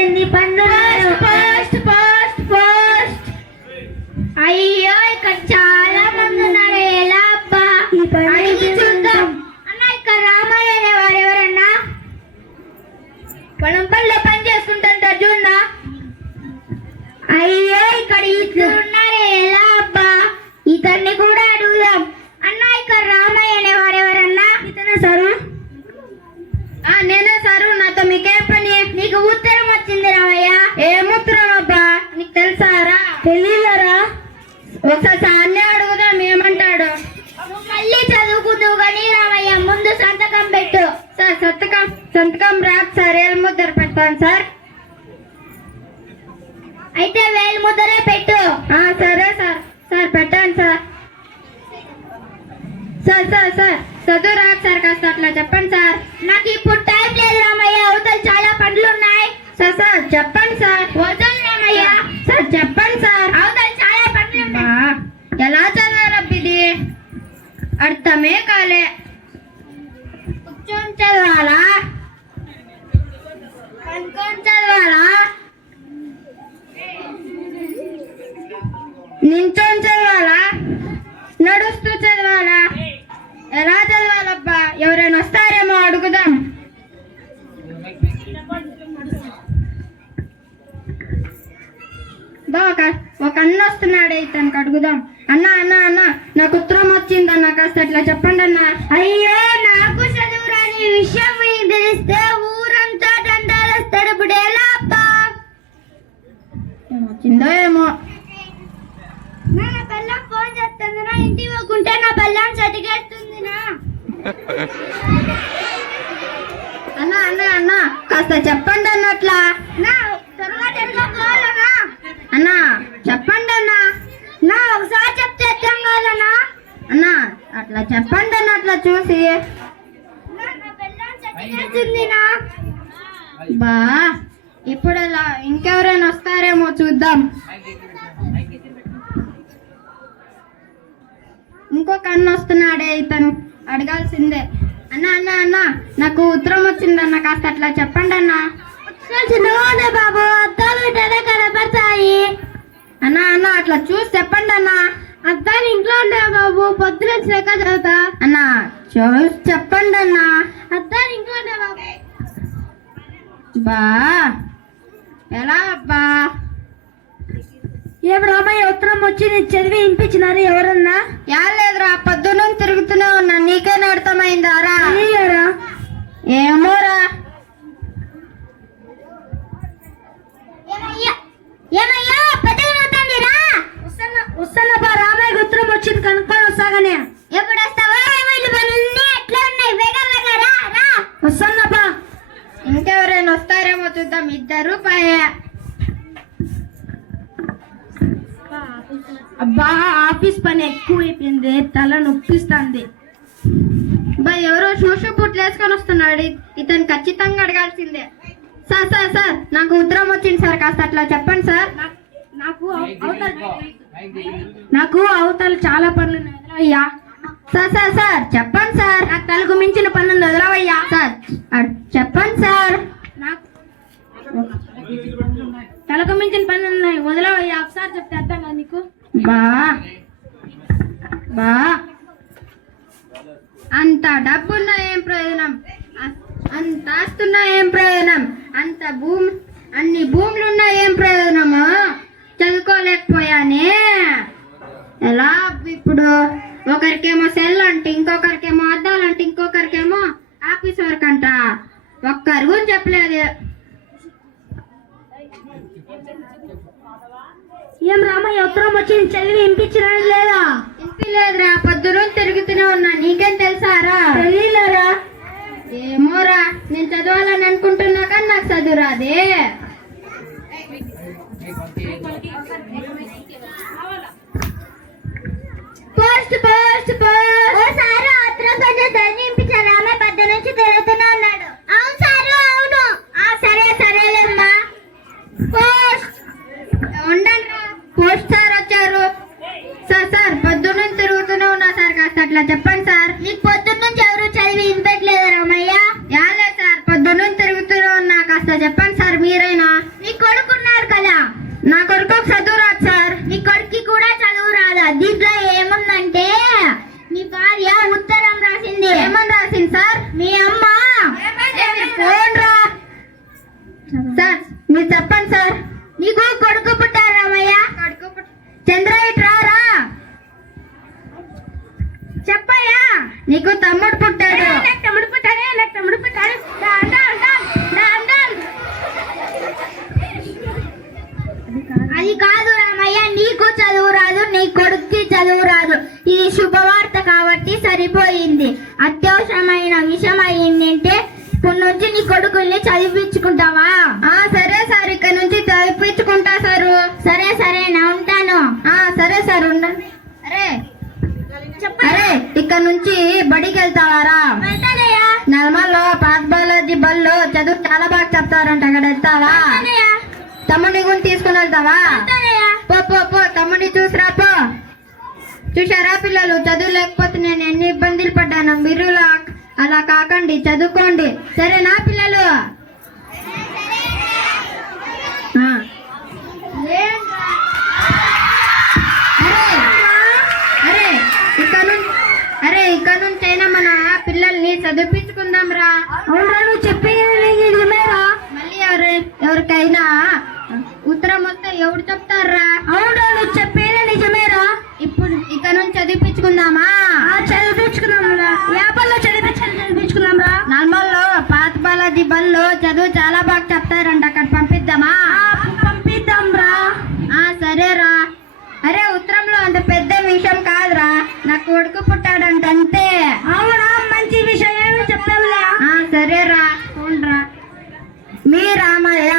ఎన్ని పనులు. Post post post. అయ్యో ఇక్కడ చాలా మంది ఉన్నారు, ఎలా అబ్బా అడిగి చూద్దాం. అన్న ఇక్కడ రామయ్య అనేవారు ఎవరన్నా పొలం పనిలో పని చేసుకుంటారు చూడన్నా. అయ్యో ఇక్కడ ఇద్దరు ఉన్నారు, ఎలా అబ్బా ఇతన్ని కూడా అడుగుదాం. అన్న ఇక్కడ రామయ్య అనేవారు ఎవరన్నా? ఇతనే సారు. నేనే సారు, నాతో మీకేం పని? నీకు ఉత్తరం వచ్చింది రామయ్య. ఏం ఉత్తరం అబ్బా, నీకు తెలుసారా? తెలియరా? ఒకసారి సార్నే అడుగుదాం ఏమంటాడు. మళ్ళీ చదువుకుందు కానీ రామయ్య ముందు సంతకం పెట్టు. సార్ సంతకం రాదు సార్, వేలు ముద్ర పెడతాను సార్. అయితే వేలు ముద్రే పెట్టు. సరే సార్. సార్ పెట్టండి సార్. సార్ చదువు రాదు సార్, కాస్త అట్లా చెప్పండి సార్. నాకు ఇప్పుడు టైం లేదు రామయ్య, అవతల చాలా పనులు ఉన్నాయి. సార్ చెప్పండి సార్. వదలు రామయ్య. సార్ చెప్పండి సార్, అవతల చాలా పనులు ఉన్నాయి. ఎలా చదవాలబ్బిది, అర్థమే కాలే. కూర్చొని చదవాలా, పనుకొని చదవాలా, నించొని చదవాలా, నడుస్తూ చదవాలా, ఎలా చదవాలబ్బా? ఎవరైనా వస్తారేమో అడుగుదాం. ఒక అన్న వస్తున్నాడే, ఇతనికి అడుగుదాం. అన్న నాకు ఉత్తరం వచ్చిందన్న, కాస్త అట్లా చెప్పండి అన్న. అయ్యో నాకు చదువు రాని విషయం తెలిస్తే ఊరంతా దండాలేస్తాడు, ఇప్పుడు ఎలా అబ్బా? ఏమొచ్చిందో ఏమో. నా పిల్లం ఫోన్ చేస్తుందినా, ఇంటికి పోకుంటే నా పిల్లం చదివేస్తుందినా. అన్న కాస్త చెప్పండి అన్నట్లా. అన్నా చెప్పండి అన్న, ఒకసారి చెప్తే అర్థం కాదన్నా. అన్న అట్లా చెప్పండి అన్న, అట్లా చూసి. బా ఇప్పుడు అలా ఇంకెవరైనా వస్తారేమో చూద్దాం. ఇంకొక అన్న వస్తున్నాడే, ఇతను అడగాల్సిందే. అన్న నాకు ఉత్తరం వచ్చిందన్న, కాస్త అట్లా చెప్పండి అన్న. బాబు అద్దాలు కనపడతాయి. అన్న అట్లా చూసి చెప్పండి అన్న. అద్దాలు ఇంట్లో ఉండే బాబు, పొద్దున వచ్చినాక చదువుతా. అన్న చూసి చెప్పండి అన్న. అద్దాలు ఇంట్లో ఉండే బాబు. బా ఎలా అబ్బా? ఏం రామయ్య ఉత్తరం వచ్చి చదివి వినిపించినారు ఎవరన్నా? లేదురా, పొద్దున్న తిరుగుతూనే ఉన్నా, నీకేనా అర్థమైందారా? ఏమోరా. వస్తానబ్బా, రామయ్య ఉత్తరం వచ్చింది కనుక్కొని వస్తాగానే. ఎప్పుడు వస్తావా? వస్తానబ్బా. ఇంకెవరైనా వస్తారేమో చూద్దాం. ఇద్దరు పాయే. అబ్బా ఆఫీస్ పని ఎక్కువైపోయింది, తల నొప్పిస్తుంది. ఎవరో షూషూ బూట్లు వేసుకొని వస్తున్నాడు, ఇతను ఖచ్చితంగా అడగాల్సిందే. సార్ నాకు ఉత్తరం వచ్చింది సార్, కాస్త అట్లా చెప్పండి సార్. నాకు అవతల చాలా పనులు వదలవయ్యా. సార్ చెప్పండి సార్. నాకు తలకు మించిన పనులు వదలవయ్యా. సార్ చెప్పండి సార్. నాకు తలకు మించిన పనులు ఉన్నాయి, వదలవయ్యా. ఒకసారి చెప్తే అర్థం కాదు నీకు. బా అంత డబ్బున్నా ఏం ప్రయోజనం, అంత ఆస్తున్నా ఏం ప్రయోజనం, అన్ని భూములున్నా ఏం ప్రయోజనమా? చదువుకోలేకపోయానే ఎలా? ఇప్పుడు ఒకరికేమో సెల్ అంటే, ఇంకొకరికేమో అద్దాలంటే, ఇంకొకరికేమో ఆఫీస్ వర్క్ అంట. ఒక్కరి గురించి చెప్పలేదు. ఏం రామయ్య ఉత్తరం వచ్చి చదివి వినిపించడం లేదా? వినిపించలేదురా, పొద్దున తిరుగుతూనే ఉన్నా, నీకేం తెలుసారా? తెలియలేరా? ఏమోరా, నేను చదవాలని అనుకుంటున్నా కానీ నాకు చదువు రాదే. Post post post. సారు ఉత్తరం కొంచెం చదివి వినిపించారు, ఆమె పెద్ద నుంచి తిరుగుతూనే ఉన్నాడు. అవును సారు, అవును. సరేలేమ్మా. పోస్ట్ ఉండండి, పోస్ట్ సార్ వచ్చారు. సార్ పొద్దున్న తిరుగుతూనే ఉన్నా సార్, కాస్త అట్లా చెప్పండి సార్. నీకు పొద్దున్న నుంచి ఎవరు చదివి వినిపెట్టలేదు రామయ్య? యాలే సార్, పొద్దున్న తిరుగుతూనే ఉన్నా, కాస్త చెప్పండి చెప్పండి సార్ మీరైనా. నీ కొడుకున్నాడు కదా, నా కొడుకు చదువు రాదు సార్. నీ కొడుక్కి కూడా చదువు రాదా? దీంట్లో ఏముందంటే నీ భార్య ఉత్తరం రాసింది. ఏమని రాసింది సార్? మీ అమ్మ ఫోన్ రా సార్. మీరు చెప్పండి సార్. నీకు కొడుకు పుట్టారు రామయ్య. చంద్రయ్య రారా చెప్పయ్యా. నీకు తమ్ముడు పుట్టాడు. అది కాదు రామయ్య, నీకు చదువు రాదు, నీ కొడుక్కి చదువు రాదు. ఇది శుభవార్త కాబట్టి సరిపోయింది. అత్యవసరమైన విషయం అయిందంటే ఇప్పుడు నుంచి నీ కొడుకుల్ని చదివించుకుంటావా? సరే సార్, ఇక్కడ నుంచి చదివించుకుంటా సారు. సరే సరే నా ఉంటాను. సరే సార్ ఉండండి. అరే ఇక్కడ నుంచి బడికి వెళ్తావారా? నల్మల్లో పాత బాలాజీ బల్లో చదువు చాలా బాగా చెప్తారంట, అక్కడ వెళ్తావా? తమ్ముడిని కూడా తీసుకుని వెళ్తావా? పో తమ్ముడిని చూసిరా పో. చూసారా పిల్లలు, చదువు లేకపోతే నేను ఎన్ని ఇబ్బందులు పడ్డాను. మీరు అలా కాకండి, చదువుకోండి. సరేనా పిల్లలు? అరే ఇక్కడ నుంచైనా మన పిల్లల్ని చదివించుకుందాం రా. అవునరా, నువ్వు చెప్పేది మళ్ళీ ఎవరికైనా ఉత్తరం వస్తే ఎవరు చెప్తారా? అవునా, నువ్వు చెప్పేది నిజమేరా. ఇప్పుడు ఇక్కడ నుంచి చదివించుకుందామా? చదివించుకుందాంరా. యాపల్లో చదివించుకుందాం రా. నల్మల్లో పాత బాలాజీ బల్లో చదువు చాలా బాగా చెప్తారంట, అక్కడ పంపిద్దామా? పంపిద్దాం రా. సరేరా. అరే ఉత్తరంలో అంత పెద్ద విషయం కాదురా, నా కొడుకు పుట్టాడంట అంతే. అవునా, మంచి విషయం ఏమి చెప్తాంలే. సరేరా, చూడరా. మీ రామయ్య.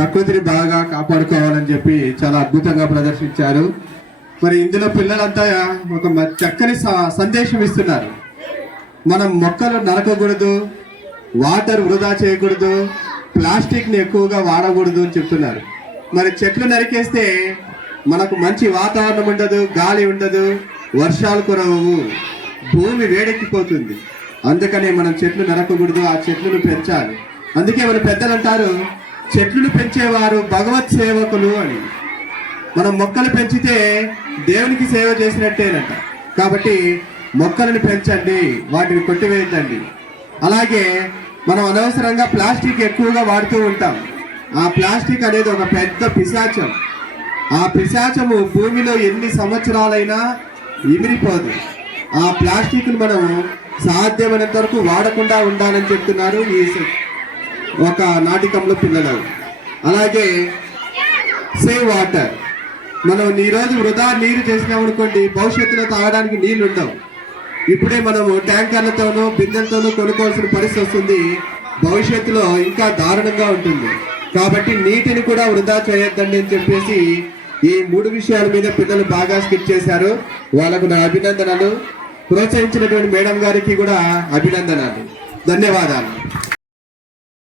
ప్రకృతిని బాగా కాపాడుకోవాలని చెప్పి చాలా అద్భుతంగా ప్రదర్శించారు. మరి ఇందులో పిల్లలంతా ఒక చక్కని సందేశం ఇస్తున్నారు. మనం మొక్కలు నరకకూడదు, వాటర్ వృధా చేయకూడదు, ప్లాస్టిక్ని ఎక్కువగా వాడకూడదు అని చెప్తున్నారు. మరి చెట్లు నరికేస్తే మనకు మంచి వాతావరణం ఉండదు, గాలి ఉండదు, వర్షాలు కురవవు, భూమి వేడెక్కిపోతుంది. అందుకనే మనం చెట్లు నరకకూడదు, ఆ చెట్లను పెంచాలి. అందుకే మన పెద్దలు అంటారు, చెట్లను పెంచేవారు భగవత్ సేవకులు అని. మనం మొక్కలు పెంచితే దేవునికి సేవ చేసినట్టేనంట. కాబట్టి మొక్కలను పెంచండి, వాటిని కొట్టివేయద్దండి. అలాగే మనం అనవసరంగా ప్లాస్టిక్ ఎక్కువగా వాడుతూ ఉంటాం. ఆ ప్లాస్టిక్ అనేది ఒక పెద్ద పిశాచం. ఆ పిశాచము భూమిలో ఎన్ని సంవత్సరాలైనా ఇమిరిపోదు. ఆ ప్లాస్టిక్ను మనం సాధ్యమైనంత వరకు వాడకుండా ఉండాలని చెప్తున్నారు ఈ ఒక నాటకంలో పిల్లలు. అలాగే సేవ్ వాటర్. మనం ఈరోజు వృధా నీరు చేసినామనుకోండి, భవిష్యత్తులో తాగడానికి నీళ్ళు ఉండవు. ఇప్పుడే మనము ట్యాంకర్లతోనూ బిందెలతోనూ కొనుక్కోవాల్సిన పరిస్థితి వస్తుంది. భవిష్యత్తులో ఇంకా దారుణంగా ఉంటుంది. కాబట్టి నీటిని కూడా వృధా చేయొద్దండి అని చెప్పేసి ఈ 3 విషయాల మీద పిల్లలు బాగా స్కిప్ చేశారు. వాళ్ళకు నా అభినందనలు. ప్రోత్సహించినటువంటి మేడం గారికి కూడా అభినందనలు. ధన్యవాదాలు.